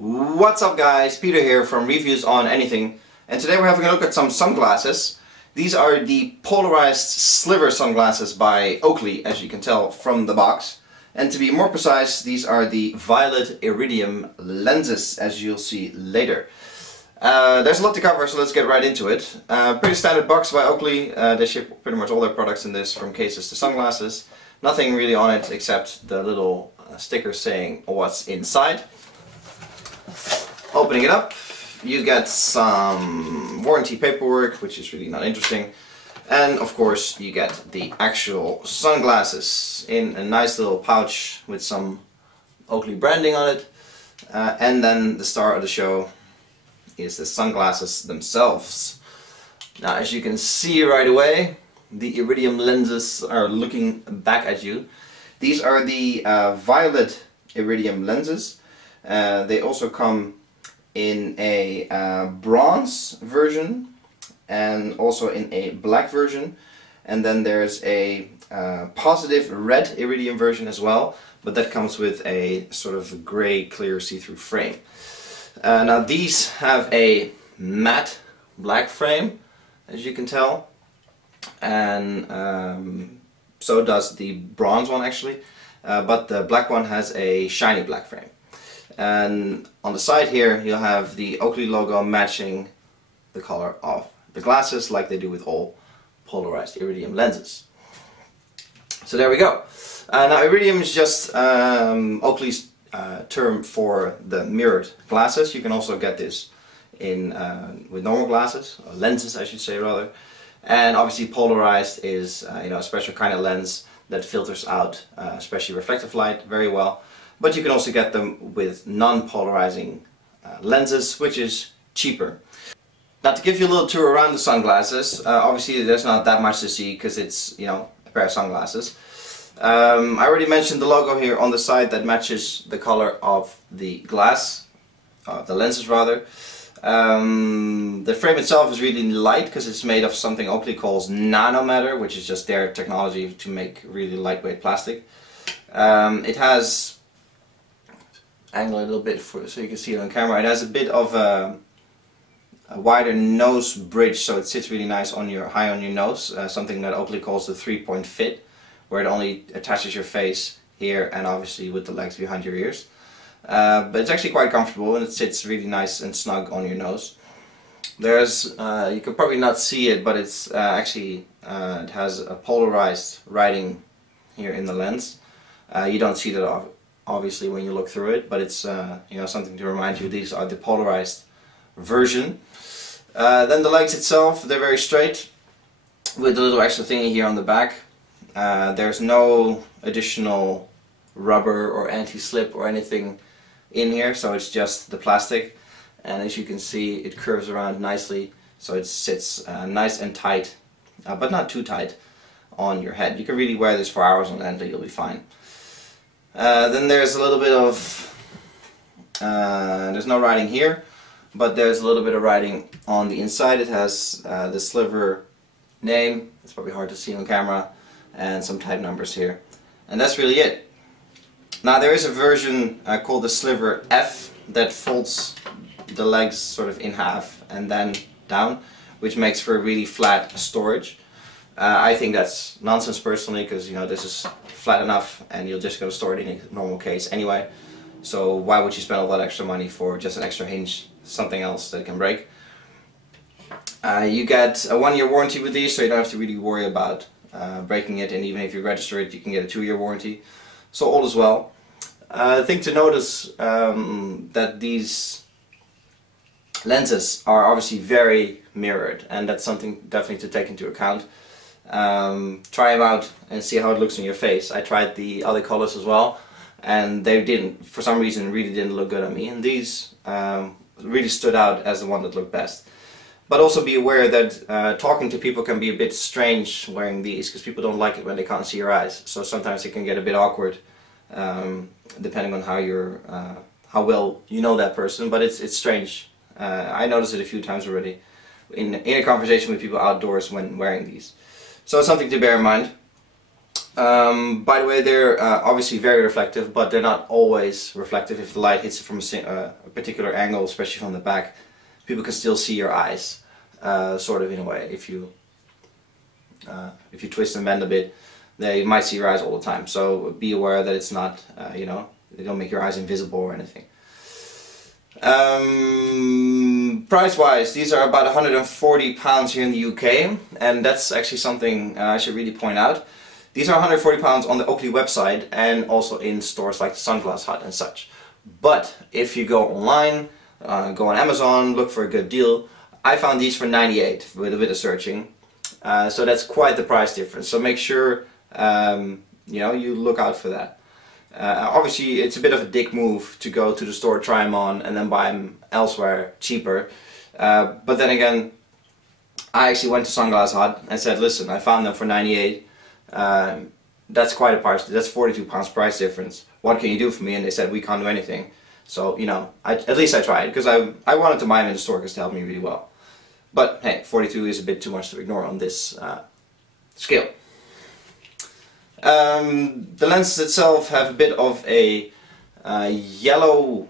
What's up guys, Peter here from Reviews on Anything, and today we're having a look at some sunglasses. These are the Polarized Sliver Sunglasses by Oakley, as you can tell from the box. And to be more precise, these are the Violet Iridium lenses, as you'll see later. There's a lot to cover, so let's get right into it. Pretty standard box by Oakley. They ship pretty much all their products in this, from cases to sunglasses. Nothing really on it except the little sticker saying what's inside. Opening it up, you get some warranty paperwork, which is really not interesting. And of course you get the actual sunglasses in a nice little pouch with some Oakley branding on it. And then the star of the show is the sunglasses themselves. Now, as you can see right away, the Iridium lenses are looking back at you. These are the Violet Iridium lenses. They also come in a bronze version and also in a black version, and then there's a positive red iridium version as well, but that comes with a sort of grey clear see-through frame. Now these have a matte black frame, as you can tell, and so does the bronze one actually, but the black one has a shiny black frame. And on the side here you'll have the Oakley logo matching the color of the glasses, like they do with all polarized iridium lenses. So there we go. Now iridium is just Oakley's term for the mirrored glasses. You can also get this in with normal glasses, or lenses I should say rather. And obviously polarized is a special kind of lens that filters out especially reflective light very well. But you can also get them with non-polarizing lenses, which is cheaper. Now, to give you a little tour around the sunglasses, obviously there's not that much to see because it's, a pair of sunglasses. I already mentioned the logo here on the side that matches the color of the glass, the lenses rather. The frame itself is really light because it's made of something Oakley calls nanomatter, which is just their technology to make really lightweight plastic. It has, angle it a little bit so you can see it on camera, it has a bit of a wider nose bridge, so it sits really nice on high on your nose, something that Oakley calls the 3-point fit, where it only attaches your face here and obviously with the legs behind your ears. But it's actually quite comfortable and it sits really nice and snug on your nose. There's, you can probably not see it, but it's actually, it has a polarized writing here in the lens. You don't see that obviously when you look through it, but it's something to remind you these are the polarized version. Then the legs itself, they're very straight with a little extra thingy here on the back. There's no additional rubber or anti-slip or anything in here, so it's just the plastic, and as you can see it curves around nicely, so it sits nice and tight, but not too tight on your head. You can really wear this for hours on end and you'll be fine. Then there's a little bit of, there's no writing here, but there's a little bit of writing on the inside. It has the Sliver name, it's probably hard to see on camera, and some type numbers here. And that's really it. Now there is a version called the Sliver F that folds the legs sort of in half and then down, which makes for a really flat storage. I think that's nonsense personally, because this is flat enough and you're just going to store it in a normal case anyway. So why would you spend all that extra money for just an extra hinge, something else that can break? You get a 1-year warranty with these, so you don't have to really worry about breaking it, and even if you register it you can get a 2-year warranty. So all is well. The thing to notice that these lenses are obviously very mirrored, and that's something definitely to take into account. Try them out and see how it looks in your face. I tried the other colors as well, and they didn't, for some reason, really didn't look good on me, and these really stood out as the one that looked best. But also be aware that talking to people can be a bit strange wearing these, because people don't like it when they can't see your eyes, so sometimes it can get a bit awkward depending on how well you know that person, but it's strange. I noticed it a few times already in a conversation with people outdoors when wearing these. So it's something to bear in mind. By the way, they're obviously very reflective, but they're not always reflective. If the light hits it from a particular angle, especially from the back, people can still see your eyes, sort of in a way. If you twist and bend a bit, you might see your eyes all the time. So be aware that it's not, you know, they don't make your eyes invisible or anything. Price-wise, these are about £140 here in the UK, and that's actually something I should really point out. These are £140 on the Oakley website and also in stores like the Sunglass Hut and such. But if you go online, go on Amazon, look for a good deal, I found these for 98 with a bit of searching. So that's quite the price difference. So make sure you know, you look out for that. Obviously it's a bit of a dick move to go to the store, try them on, and then buy them elsewhere cheaper. But then again, I actually went to Sunglass Hut and said, listen, I found them for 98. That's quite a price. That's £42 price difference. What can you do for me? And they said, we can't do anything. So, you know, at least I tried, because I wanted to buy them in the store because they helped me really well. But hey, 42 is a bit too much to ignore on this scale. The lenses itself have a bit of a yellow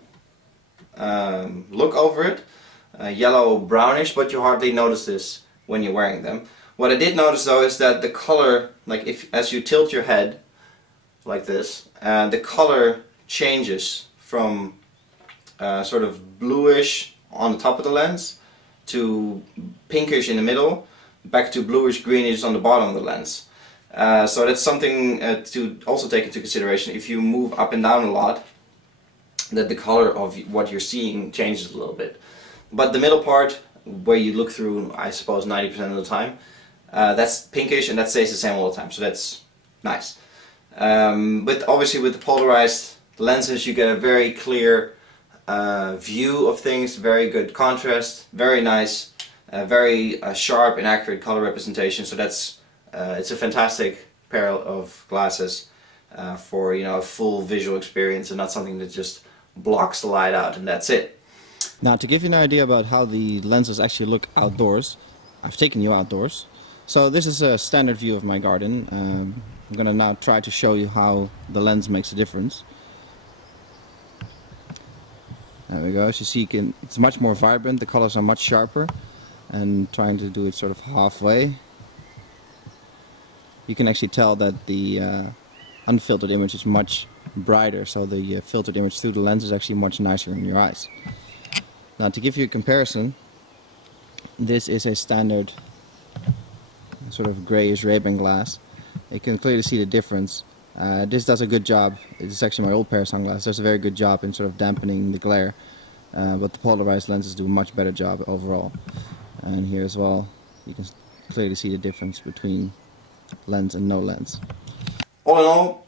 look over it, yellow brownish, but you hardly notice this when you're wearing them. What I did notice though is that the color, like as you tilt your head like this, the color changes from sort of bluish on the top of the lens to pinkish in the middle, back to bluish greenish on the bottom of the lens. So that's something to also take into consideration. If you move up and down a lot, that the color of what you're seeing changes a little bit. But the middle part, where you look through, I suppose 90% of the time, that's pinkish and that stays the same all the time, so that's nice. But obviously with the polarized lenses you get a very clear view of things, very good contrast, very nice, very sharp and accurate color representation, so that's it's a fantastic pair of glasses for, you know, a full visual experience and not something that just blocks the light out and that's it. Now, to give you an idea about how the lenses actually look outdoors, I've taken you outdoors. So this is a standard view of my garden. I'm going to now try to show you how the lens makes a difference. There we go. As you see, it's much more vibrant, the colors are much sharper, and trying to do it sort of halfway. You can actually tell that the unfiltered image is much brighter, so the filtered image through the lens is actually much nicer in your eyes. Now, to give you a comparison, this is a standard sort of grayish Ray-Ban glass. You can clearly see the difference. This does a good job. It's actually my old pair of sunglasses. Does a very good job in sort of dampening the glare, but the polarized lenses do a much better job overall. And here as well, you can clearly see the difference between lens and no lens. All in all,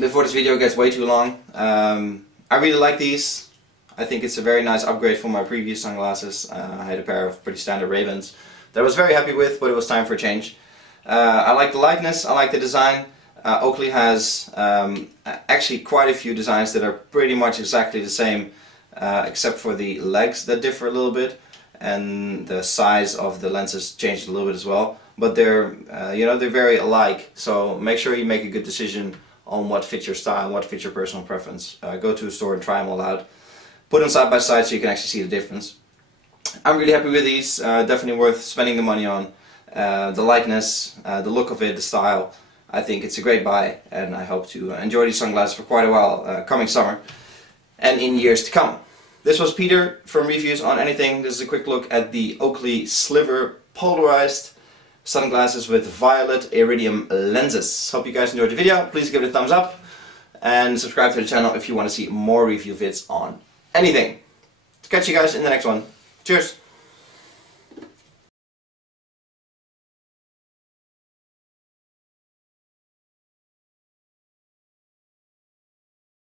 before this video gets way too long, I really like these. I think it's a very nice upgrade from my previous sunglasses. I had a pair of pretty standard Ray-Bans that I was very happy with, but it was time for a change. I like the lightness, I like the design. Oakley has actually quite a few designs that are pretty much exactly the same, except for the legs that differ a little bit, and the size of the lenses changed a little bit as well. But they're, you know, they're very alike. So make sure you make a good decision on what fits your style and what fits your personal preference. Go to a store and try them all out. Put them side by side so you can actually see the difference. I'm really happy with these. Definitely worth spending the money on. The lightness, the look of it, the style. I think it's a great buy, and I hope to enjoy these sunglasses for quite a while coming summer and in years to come. This was Peter from Reviews on Anything. This is a quick look at the Oakley Sliver Polarized sunglasses with Violet Iridium lenses. Hope you guys enjoyed the video. Please give it a thumbs up and subscribe to the channel if you want to see more review vids on anything. Catch you guys in the next one. Cheers!